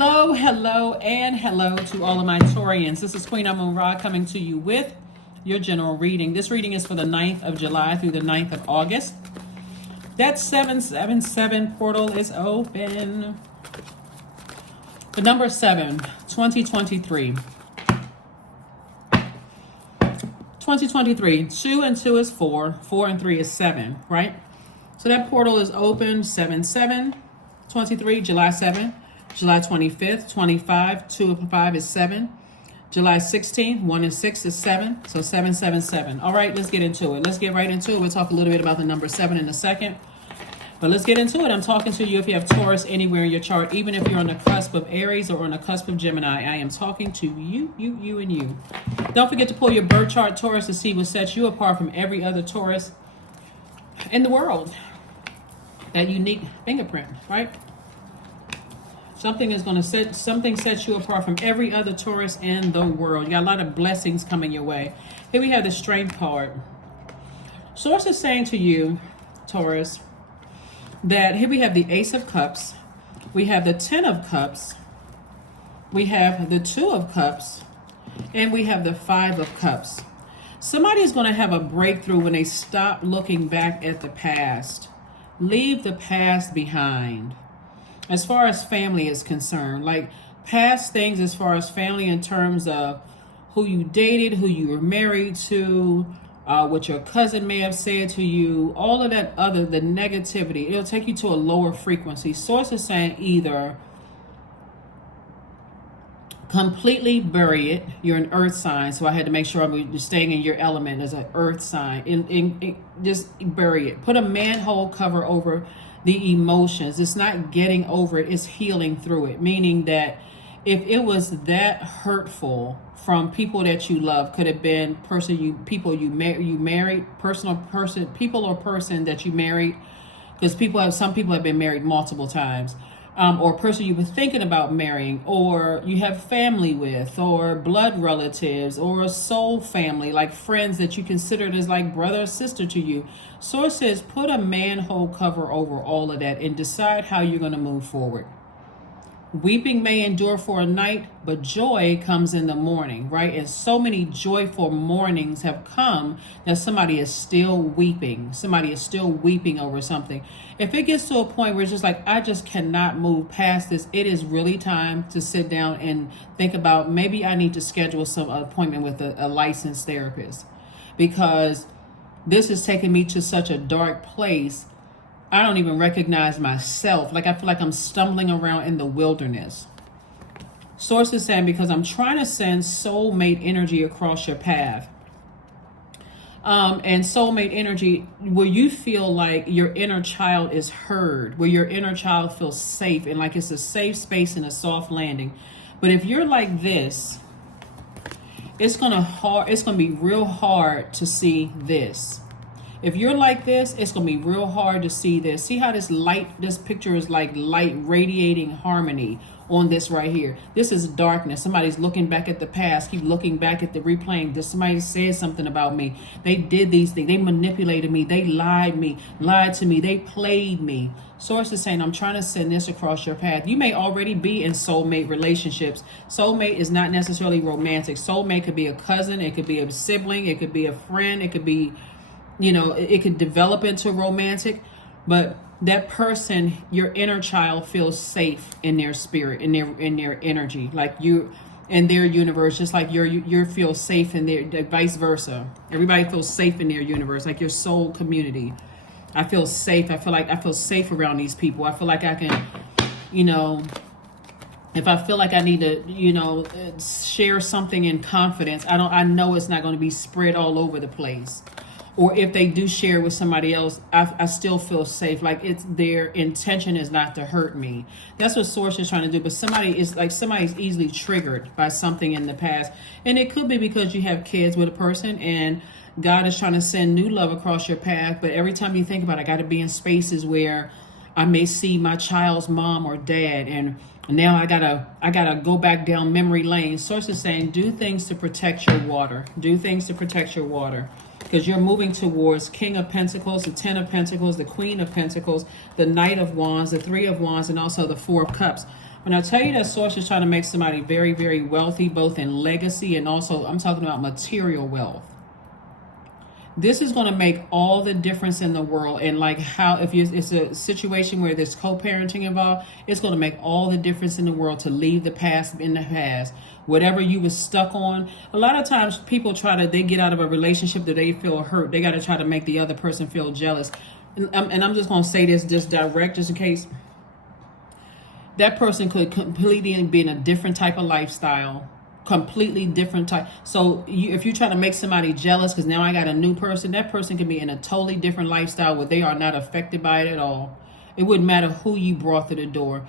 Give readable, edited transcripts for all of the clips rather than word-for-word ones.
Hello, hello, and hello to all of my Taurians. This is Queen Amun Ra coming to you with your general reading. This reading is for the 9th of July through the 9th of August. That 777 portal is open. The number 7, 2023. 2023, 2 and 2 is 4, 4 and 3 is 7, right? So that portal is open 7/7/23, July 7, July 25th, 25, 2 and 5 is 7. July 16th, 1 and 6 is 7. So 777. All right, let's get into it. Let's get right into it. We'll talk a little bit about the number 7 in a second. But let's get into it. I'm talking to you if you have Taurus anywhere in your chart, even if you're on the cusp of Aries or on the cusp of Gemini. I am talking to you, and you. Don't forget to pull your birth chart, Taurus, to see what sets you apart from every other Taurus in the world. That unique fingerprint, right? Something sets you apart from every other Taurus in the world. You got a lot of blessings coming your way. Here we have the Strength card. Source is saying to you, Taurus, that here we have the Ace of Cups, we have the 10 of Cups, we have the 2 of Cups, and we have the 5 of Cups. Somebody is going to have a breakthrough when they stop looking back at the past. Leave the past behind. As far as family is concerned, like past things as far as family in terms of who you dated, who you were married to, what your cousin may have said to you, all of that the negativity, it'll take you to a lower frequency. Source is saying either completely bury it. You're an earth sign, so I had to make sure I'm staying in your element as an earth sign. Just bury it. Put a manhole cover over the emotions. It's not getting over it, it's healing through it. Meaning that if it was that hurtful from people that you love, could have been people you married, people or person that you married, because some people have been married multiple times, or a person you were thinking about marrying, or you have family with, or blood relatives, or a soul family, like friends that you considered as like brother or sister to you. Source says put a manhole cover over all of that and decide how you're going to move forward. Weeping may endure for a night, but joy comes in the morning, right? And so many joyful mornings have come that somebody is still weeping. Somebody is still weeping over something. If it gets to a point where it's just like, I just cannot move past this, it is really time to sit down and think about maybe I need to schedule some appointment with a licensed therapist, because this is taking me to such a dark place. I don't even recognize myself. Like I feel like I'm stumbling around in the wilderness. Source is saying because I'm trying to send soulmate energy across your path. And soulmate energy where you feel like your inner child is heard, where your inner child feels safe and like it's a safe space and a soft landing. But if you're like this, it's gonna be real hard to see this. If you're like this, it's going to be real hard to see this. See how this picture is like light radiating harmony on this right here. This is darkness. Somebody's looking back at the past, keep looking back at the replaying. Does somebody say something about me? They did these things. They manipulated me. They lied to me. They played me. Source is saying, I'm trying to send this across your path. You may already be in soulmate relationships. Soulmate is not necessarily romantic. Soulmate could be a cousin. It could be a sibling. It could be a friend. It could be, it could develop into romantic, but that person, your inner child, feels safe in their spirit, in their energy, like you in their universe, just like you feel safe in their, vice versa. Everybody feels safe in their universe, like your soul community. I feel safe. I feel safe around these people. I feel like I can, if I feel like I need to, share something in confidence, I know it's not going to be spread all over the place. Or if they do share with somebody else, I still feel safe. Like their intention is not to hurt me. That's what Source is trying to do. But somebody's easily triggered by something in the past. And it could be because you have kids with a person and God is trying to send new love across your path. But every time you think about it, I got to be in spaces where I may see my child's mom or dad, and now I gotta go back down memory lane. Source is saying, do things to protect your water. Do things to protect your water. because you're moving towards King of Pentacles, the Ten of Pentacles, the Queen of Pentacles, the Knight of Wands, the Three of Wands, and also the Four of Cups. When I tell you that source is trying to make somebody very, very wealthy, both in legacy and also I'm talking about material wealth. This is going to make all the difference in the world. And like how, if it's a situation where there's co-parenting involved, it's going to make all the difference in the world to leave the past in the past. Whatever you was stuck on. A lot of times people they get out of a relationship that they feel hurt. They got to try to make the other person feel jealous. And I'm just going to say this just direct, just in case. That person could completely be in a different type of lifestyle. Completely different type. So if you're trying to make somebody jealous because now I got a new person, that person can be in a totally different lifestyle where they are not affected by it at all. It wouldn't matter who you brought to the door.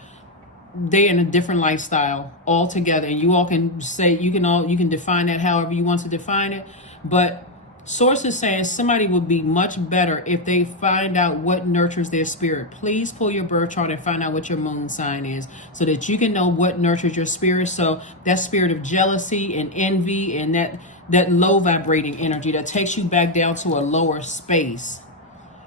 They're in a different lifestyle altogether, and you all can say you can define that however you want to define it. But source is saying somebody would be much better if they find out what nurtures their spirit. Please pull your birth chart and find out what your moon sign is so that you can know what nurtures your spirit. So that spirit of jealousy and envy and that low vibrating energy that takes you back down to a lower space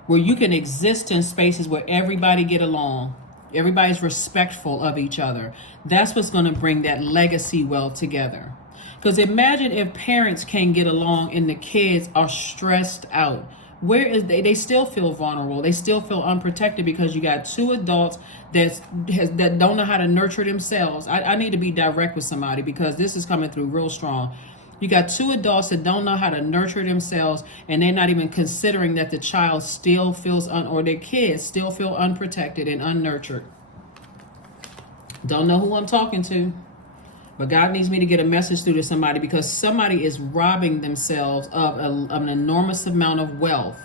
where you can exist in spaces where everybody get along. Everybody's respectful of each other. That's what's going to bring that legacy wealth together. Because imagine if parents can't get along and the kids are stressed out. Where is they still feel vulnerable. They still feel unprotected because you got two adults that don't know how to nurture themselves. I need to be direct with somebody because this is coming through real strong. You got two adults that don't know how to nurture themselves, and they're not even considering that the child still feels or their kids still feel unprotected and unnurtured. Don't know who I'm talking to. But God needs me to get a message through to somebody because somebody is robbing themselves of an enormous amount of wealth.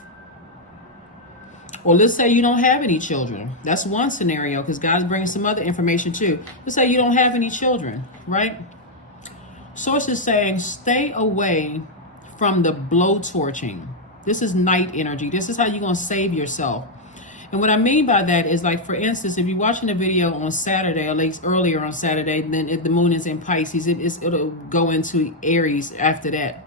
Or let's say you don't have any children. That's one scenario because God's bringing some other information too. Let's say you don't have any children, right? Source is saying stay away from the blowtorching. This is night energy. This is how you're going to save yourself. And what I mean by that is, like, for instance, if you're watching a video on Saturday or late earlier on Saturday, then if the moon is in Pisces, it'll go into Aries after that.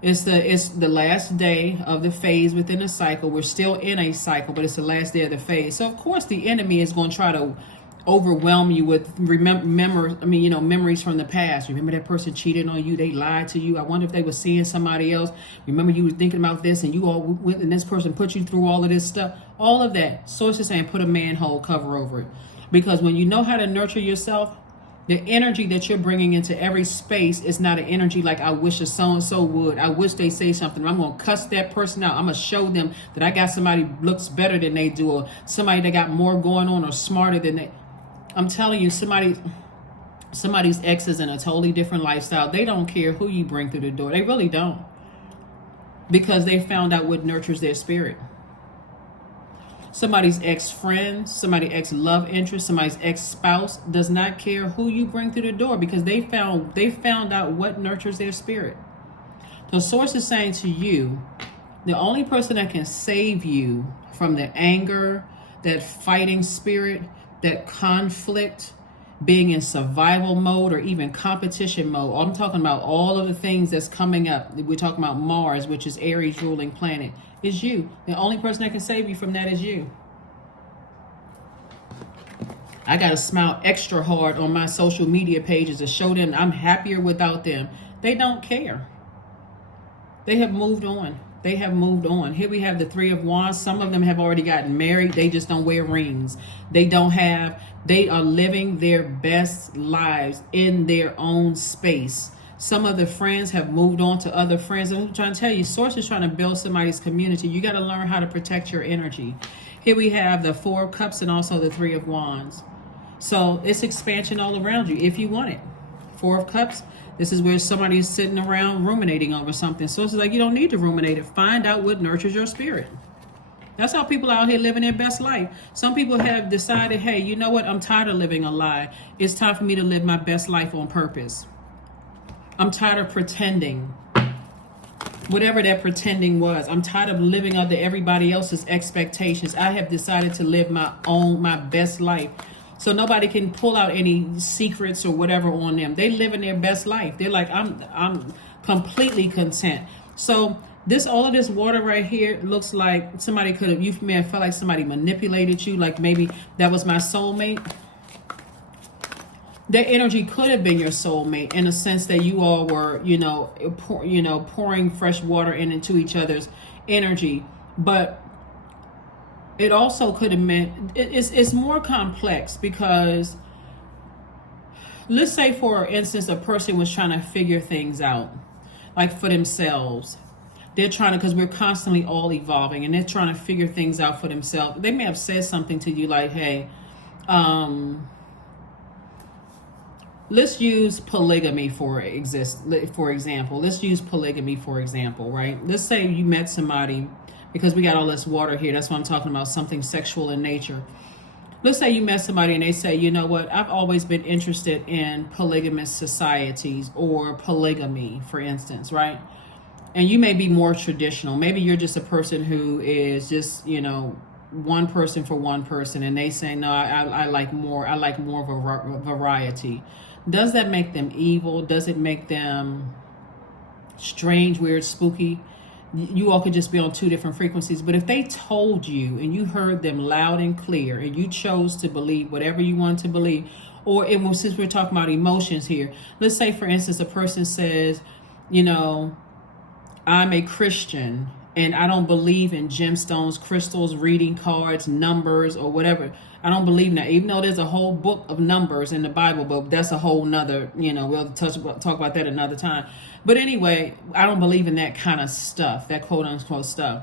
It's the last day of the phase within a cycle. We're still in a cycle, but it's the last day of the phase. So, of course, the enemy is going to try to overwhelm you with memories from the past. Remember that person cheated on you, they lied to you. I wonder if they were seeing somebody else. Remember you were thinking about this and you all went and this person put you through all of this stuff. All of that. Source is saying put a manhole cover over it. Because when you know how to nurture yourself, the energy that you're bringing into every space is not an energy like I wish a so-and-so would. I wish they say something. I'm going to cuss that person out. I'm going to show them that I got somebody who looks better than they do, or somebody that got more going on or smarter than they. I'm telling you, somebody's ex is in a totally different lifestyle. They don't care who you bring through the door. They really don't. Because they found out what nurtures their spirit. Somebody's ex-friend, somebody's ex-love interest, somebody's ex-spouse does not care who you bring through the door because they found out what nurtures their spirit. The source is saying to you, the only person that can save you from the anger, that fighting spirit, that conflict, being in survival mode or even competition mode. I'm talking about all of the things that's coming up. We're talking about Mars, which is Aries ruling planet, is you. The only person that can save you from that is you. I got to smile extra hard on my social media pages to show them I'm happier without them. They don't care. They have moved on. They have moved on. Here we have the Three of Wands. Some of them have already gotten married. They just don't wear rings. They are living their best lives in their own space. Some of the friends have moved on to other friends. I'm trying to tell you, Source is trying to build somebody's community. You got to learn how to protect your energy. Here we have the Four of Cups and also the Three of Wands. So it's expansion all around you if you want it. Four of Cups. This is where somebody is sitting around ruminating over something. So it's like you don't need to ruminate it. Find out what nurtures your spirit. That's how people out here living their best life. Some people have decided, hey, you know what? I'm tired of living a lie. It's time for me to live my best life on purpose. I'm tired of pretending. Whatever that pretending was. I'm tired of living under everybody else's expectations. I have decided to live my best life. So nobody can pull out any secrets or whatever on them. They live in their best life. They're like, I'm completely content. So all of this water right here looks like somebody you may have felt like somebody manipulated you. Like maybe that was my soulmate. that energy could have been your soulmate in a sense that you all were, pouring fresh water into each other's energy. But it also could have meant it's more complex, because let's say, for instance, a person was trying to figure things out, like for themselves. They're trying to, because we're constantly all evolving, and they're trying to figure things out for themselves. They may have said something to you like, hey, let's use polygamy for example. Let's use polygamy for example, right? Let's say you met somebody, because we got all this water here. That's why I'm talking about something sexual in nature. Let's say you met somebody and they say, you know what, I've always been interested in polygamous societies or polygamy, for instance, right? And you may be more traditional. Maybe you're just a person who is just, one person for one person, and they say, no, I like more of a variety. Does that make them evil? Does it make them strange, weird, spooky? You all could just be on two different frequencies. But if they told you and you heard them loud and clear, and you chose to believe whatever you want to believe, or since we're talking about emotions here, let's say, for instance, a person says, I'm a Christian and I don't believe in gemstones, crystals, reading cards, numbers, or whatever. I don't believe in that. Even though there's a whole book of numbers in the Bible book, that's a whole nother, we'll talk about that another time. But anyway, I don't believe in that kind of stuff, that quote unquote stuff.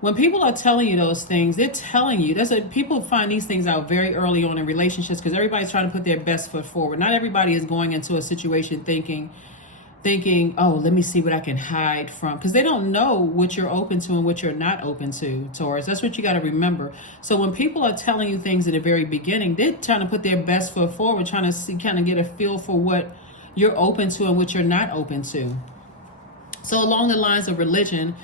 When people are telling you those things, they're telling you, people find these things out very early on in relationships, because everybody's trying to put their best foot forward. Not everybody is going into a situation thinking, oh, let me see what I can hide from, because they don't know what you're open to and what you're not open to, Taurus. That's what you got to remember. So when people are telling you things in the very beginning, they're trying to put their best foot forward, trying to see, kind of get a feel for what you're open to and what you're not open to. So along the lines of religion,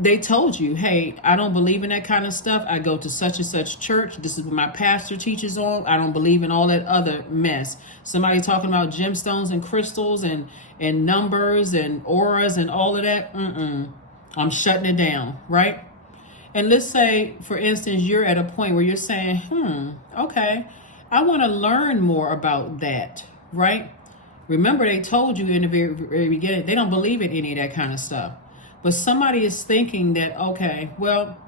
they told you, hey, I don't believe in that kind of stuff. I go to such and such church. This is what my pastor teaches on. I don't believe in all that other mess. Somebody talking about gemstones and crystals and numbers and auras and all of that. I'm shutting it down, right? And let's say, for instance, you're at a point where you're saying, okay, I want to learn more about that, right? Remember, they told you in the very, very beginning, they don't believe in any of that kind of stuff. But somebody is thinking that, okay, well,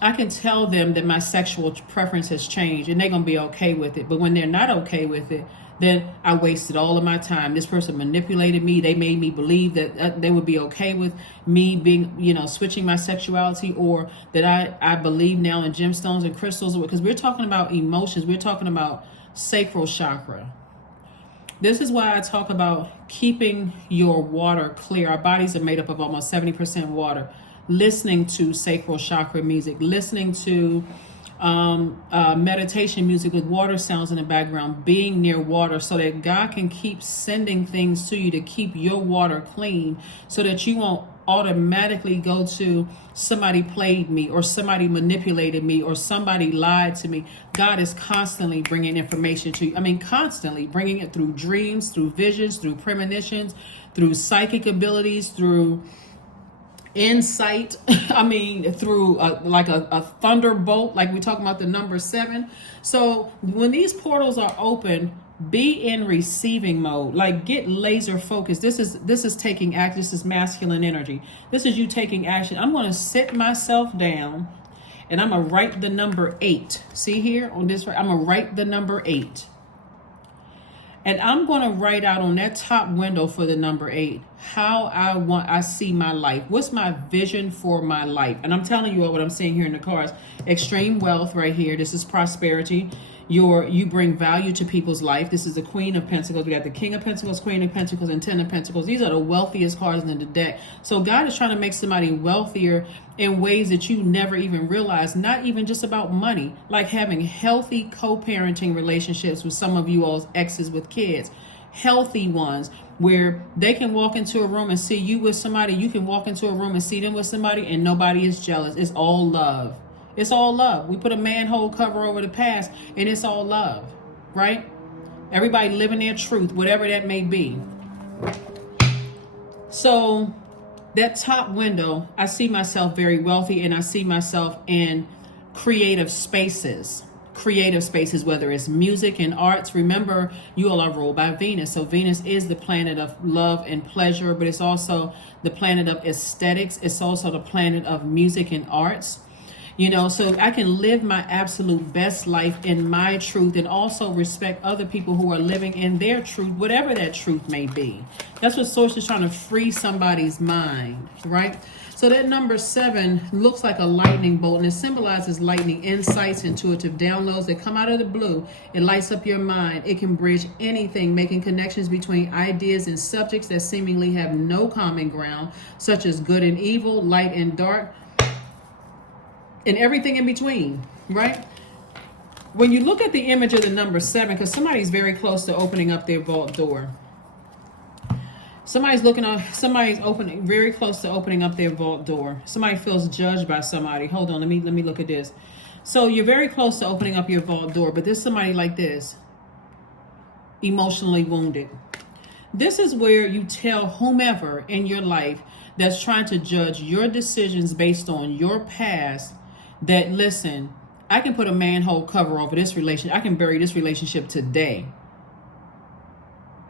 I can tell them that my sexual preference has changed and they're going to be okay with it. But when they're not okay with it, then I wasted all of my time. This person manipulated me. They made me believe that they would be okay with me being, switching my sexuality, or that I believe now in gemstones and crystals, because we're talking about emotions. We're talking about sacral chakra. This is why I talk about keeping your water clear. Our bodies are made up of almost 70% water. Listening to sacral chakra music, listening to meditation music with water sounds in the background, being near water, so that God can keep sending things to you to keep your water clean, so that you won't automatically go to somebody played me, or somebody manipulated me, or somebody lied to me. God is constantly bringing information to you. Constantly bringing it through dreams, through visions, through premonitions, through psychic abilities, through insight. Through like a thunderbolt, like we talking about the number 7. So when these portals are open, be in receiving mode. Like, get laser focused. This is taking action. This is masculine energy. This is you taking action. I'm going to sit myself down and I'm going to write the number 8. See here on this, I'm going to write the number 8. And I'm going to write out on that top window for the number 8 how I see my life. What's my vision for my life? And I'm telling you all what I'm seeing here in the cards. Extreme wealth right here. This is prosperity. You bring value to people's life. This is the Queen of Pentacles. We got the King of Pentacles, Queen of Pentacles, and 10 of Pentacles. These are the wealthiest cards in the deck. So God is trying to make somebody wealthier in ways that you never even realized. Not even just about money, like having healthy co-parenting relationships with some of you all's exes with kids. Healthy ones where they can walk into a room and see you with somebody. You can walk into a room and see them with somebody and nobody is jealous. It's all love. It's all love. We put a manhole cover over the past and it's all love, right? Everybody living their truth, whatever that may be. So that top window, I see myself very wealthy, and I see myself in creative spaces. creative spaces, whether it's music and arts. Remember, you all are ruled by Venus. So Venus is the planet of love and pleasure, but it's also the planet of aesthetics. It's also the planet of music and arts. You know, so I can live my absolute best life in my truth and also respect other people who are living in their truth, whatever that truth may be. That's what Source is trying to free somebody's mind, right? So that number 7 looks like a lightning bolt, and it symbolizes lightning, insights, intuitive downloads that come out of the blue. It lights up your mind. It can bridge anything, making connections between ideas and subjects that seemingly have no common ground, such as good and evil, light and dark, and everything in between, right? When you look at the image of the number 7, because somebody's very close to opening up their vault door. Somebody's opening very close to opening up their vault door. Somebody feels judged by somebody. Hold on, let me look at this. So you're very close to opening up your vault door, but there's somebody like this, emotionally wounded. This is where you tell whomever in your life that's trying to judge your decisions based on your past that, listen, I can put a manhole cover over this relationship. I can bury this relationship today.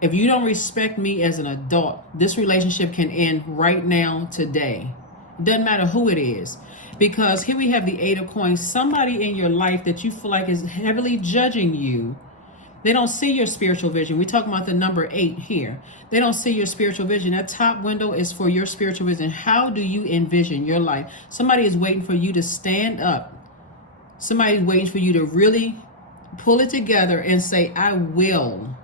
If you don't respect me as an adult, this relationship can end right now, today. It doesn't matter who it is. Because here we have the 8 of coins. Somebody in your life that you feel like is heavily judging you. They don't see your spiritual vision. We're talking about the number 8 here. They don't see your spiritual vision. That top window is for your spiritual vision. How do you envision your life? Somebody is waiting for you to stand up. Somebody's waiting for you to really pull it together and say, I will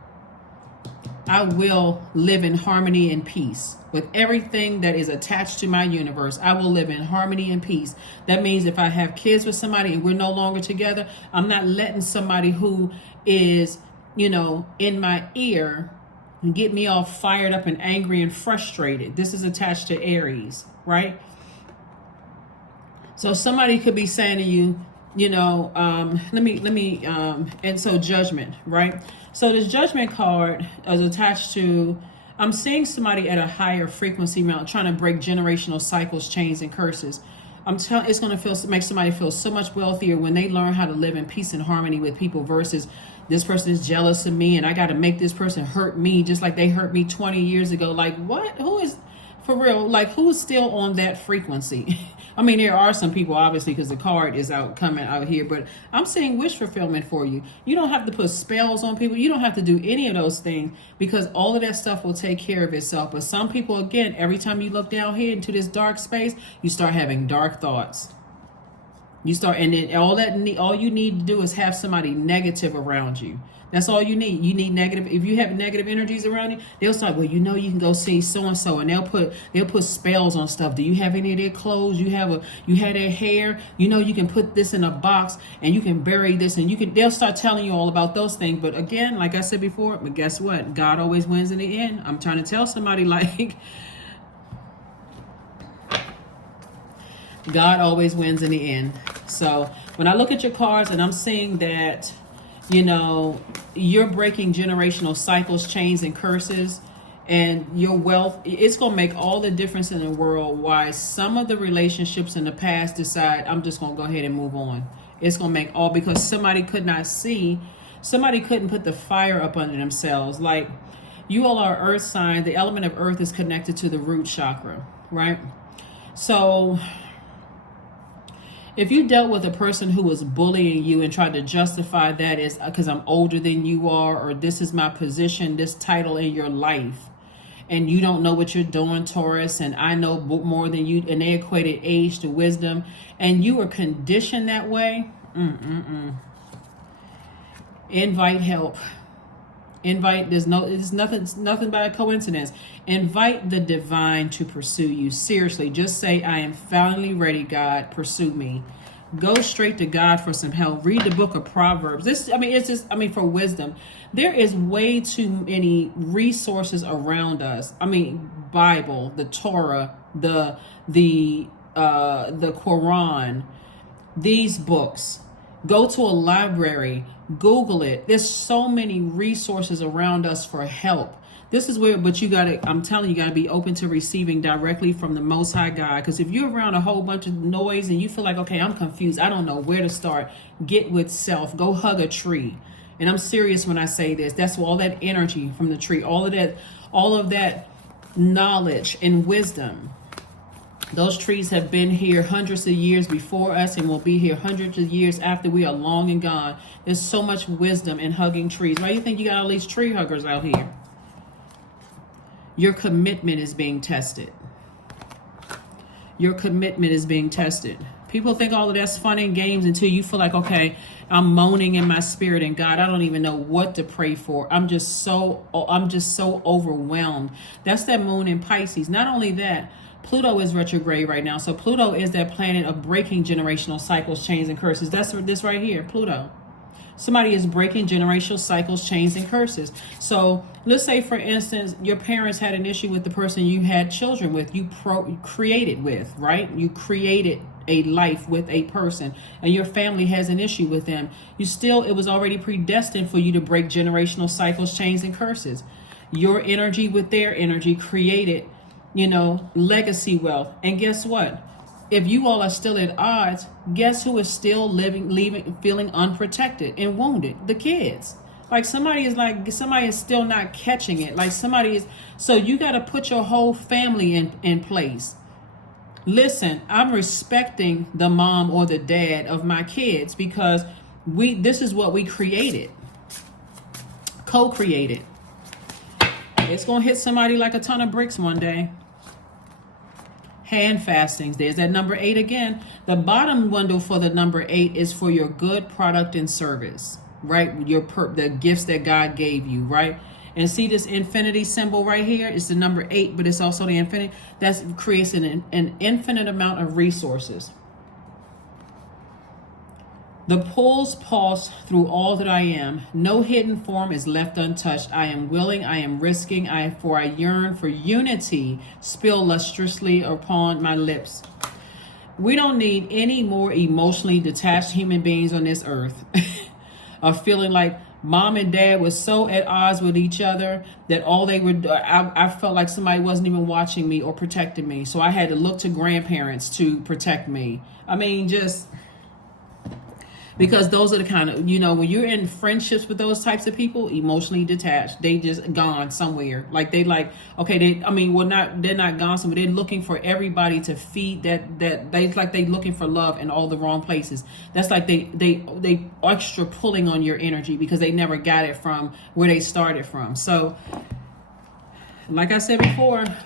live in harmony and peace with everything that is attached to my universe. I will live in harmony and peace. That means if I have kids with somebody and we're no longer together, I'm not letting somebody who is, in my ear and get me all fired up and angry and frustrated. This is attached to Aries, right? So somebody could be saying to you, and so judgment, right? So this judgment card is attached to, I'm seeing somebody at a higher frequency amount trying to break generational cycles, chains, and curses. It's going to make somebody feel so much wealthier when they learn how to live in peace and harmony with people versus this person is jealous of me and I got to make this person hurt me just like they hurt me 20 years ago. Like what? Who is, for real, like who's still on that frequency? I mean, there are some people, obviously, because the card is coming out here, but I'm seeing wish fulfillment for you. You don't have to put spells on people. You don't have to do any of those things because all of that stuff will take care of itself. But some people, again, every time you look down here into this dark space, you start having dark thoughts. And then all you need to do is have somebody negative around you. That's all you need. You need negative. If you have negative energies around you, they'll start, well, you can go see so-and-so and they'll put spells on stuff. Do you have any of their clothes? You have their hair? You can put this in a box and you can bury this and they'll start telling you all about those things. But again, like I said before, but guess what? God always wins in the end. I'm trying to tell somebody like God always wins in the end. So when I look at your cards and I'm seeing that, you're breaking generational cycles, chains, and curses, and your wealth, it's going to make all the difference in the world why some of the relationships in the past decide, I'm just going to go ahead and move on. It's going to make all, because somebody couldn't put the fire up under themselves. Like, you all are earth sign. The element of earth is connected to the root chakra, right? So if you dealt with a person who was bullying you and tried to justify that as because I'm older than you are, or this is my position, this title in your life, and you don't know what you're doing, Taurus, and I know more than you, and they equated age to wisdom, and you were conditioned that way, invite help. It's nothing but a coincidence. Invite the divine to pursue you. Seriously, just say, I am finally ready, God, pursue me. Go straight to God for some help. Read the book of Proverbs. For wisdom. There is way too many resources around us. Bible, the Torah, the Quran, these books. Go to a library, Google it. There's so many resources around us for help This is where, but you gotta, I'm telling you, you gotta be open to receiving directly from the Most High God. Because if you're around a whole bunch of noise and you feel like, okay, I'm confused, I don't know where to start, get with self, go hug a tree. And I'm serious when I say this. That's all that energy from the tree, all of that knowledge and wisdom. Those trees have been here hundreds of years before us and will be here hundreds of years after we are long and gone. There's so much wisdom in hugging trees. Why do you think you got all these tree huggers out here? Your commitment is being tested. Your commitment is being tested. People think all of that's fun and games until you feel like, okay, I'm moaning in my spirit, and God, I don't even know what to pray for. I'm just so overwhelmed. That's that moon in Pisces. Not only that, Pluto is retrograde right now. So Pluto is that planet of breaking generational cycles, chains, and curses. That's this right here, Pluto. Somebody is breaking generational cycles, chains, and curses. So let's say, for instance, your parents had an issue with the person you had children with, you created with, right? You created a life with a person, and your family has an issue with them. It was already predestined for you to break generational cycles, chains, and curses. Your energy with their energy created, legacy wealth. And guess what? If you all are still at odds, guess who is still feeling unprotected and wounded? The kids. Like somebody is still not catching it. So you got to put your whole family in place. Listen, I'm respecting the mom or the dad of my kids because this is what we created, co-created. It's going to hit somebody like a ton of bricks one day. Hand fastings. There's that number 8 again. The bottom window for the number 8 is for your good product and service, right? The gifts that God gave you, right? And see this infinity symbol right here? It's the number 8, but it's also the infinity. That creates an infinite amount of resources. The pulls pulse through all that I am. No hidden form is left untouched. I am willing, I am risking, for I yearn for unity, spill lustrously upon my lips. We don't need any more emotionally detached human beings on this earth. Of feeling like mom and dad was so at odds with each other that all they were, I felt like somebody wasn't even watching me or protecting me. So I had to look to grandparents to protect me. I mean, just because those are the kind of, when you're in friendships with those types of people, emotionally detached, they just gone somewhere. They're not gone somewhere. They're looking for everybody to feed they looking for love in all the wrong places. That's like they extra pulling on your energy because they never got it from where they started from. So like I said before, a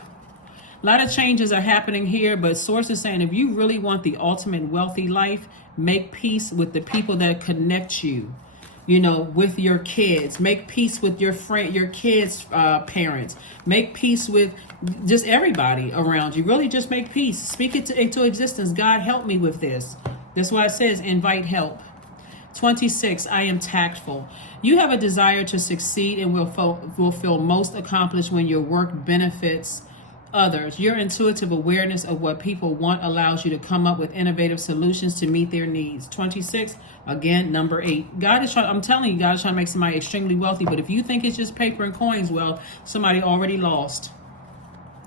lot of changes are happening here, but Source is saying if you really want the ultimate wealthy life, make peace with the people that connect you, with your kids. Make peace with your kids' parents. Make peace with just everybody around you. Really just make peace. Speak it into existence. God, help me with this. That's why it says invite help. 26, I am tactful. You have a desire to succeed and will feel most accomplished when your work benefits others. Your intuitive awareness of what people want allows you to come up with innovative solutions to meet their needs. 26, again, number 8. I'm telling you, God is trying to make somebody extremely wealthy, but if you think it's just paper and coins, well, somebody already lost.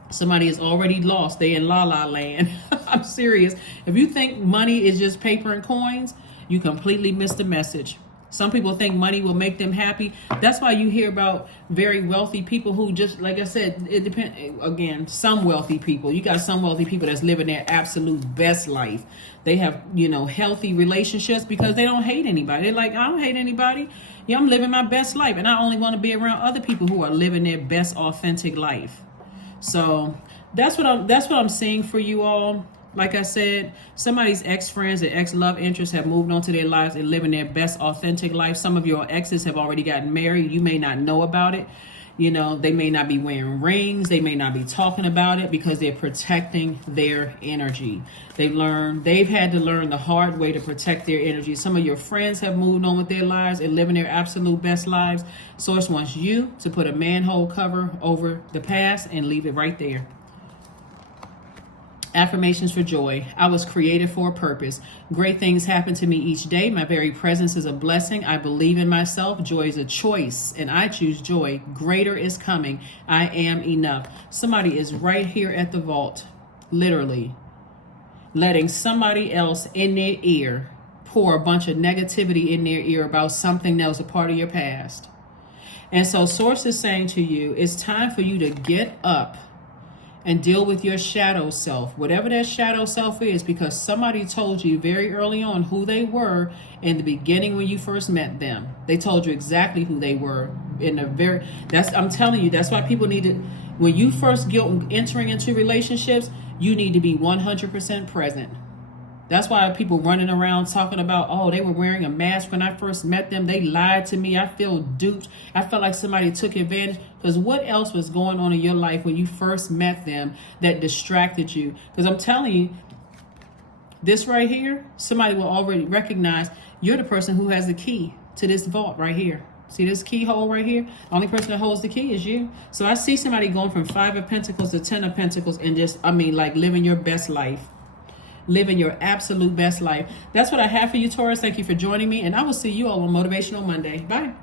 Somebody is already lost. They in la la land. I'm serious. If you think money is just paper and coins, you completely missed the message. Some people think money will make them happy. That's why you hear about very wealthy people who just, like I said, it depends. Again, some wealthy people. You got some wealthy people that's living their absolute best life. They have, healthy relationships because they don't hate anybody. They're like, I don't hate anybody. Yeah, I'm living my best life. And I only want to be around other people who are living their best authentic life. So that's what I'm seeing for you all. Like I said, somebody's ex-friends and ex-love interests have moved on to their lives and living their best authentic life. Some of your exes have already gotten married. You may not know about it. They may not be wearing rings. They may not be talking about it because they're protecting their energy. They've had to learn the hard way to protect their energy. Some of your friends have moved on with their lives and living their absolute best lives. Source wants you to put a manhole cover over the past and leave it right there. Affirmations for joy. I was created for a purpose. Great things happen to me each day. My very presence is a blessing. I believe in myself. Joy is a choice, and I choose joy. Greater is coming. I am enough. Somebody is right here at the vault, literally, letting somebody else in their ear pour a bunch of negativity in their ear about something that was a part of your past. And so Source is saying to you, it's time for you to get up and deal with your shadow self, whatever that shadow self is, because somebody told you very early on who they were in the beginning when you first met them. They told you exactly who they were in the very, I'm telling you, that's why people need to, when you first get entering into relationships, you need to be 100% present. That's why people running around talking about, oh, they were wearing a mask when I first met them. They lied to me. I feel duped. I felt like somebody took advantage. Because what else was going on in your life when you first met them that distracted you? Because I'm telling you, this right here, somebody will already recognize you're the person who has the key to this vault right here. See this keyhole right here? The only person that holds the key is you. So I see somebody going from 5 of Pentacles to 10 of Pentacles and just, like living your best life. Living your absolute best life. That's what I have for you, Taurus. Thank you for joining me, and I will see you all on Motivational Monday. Bye.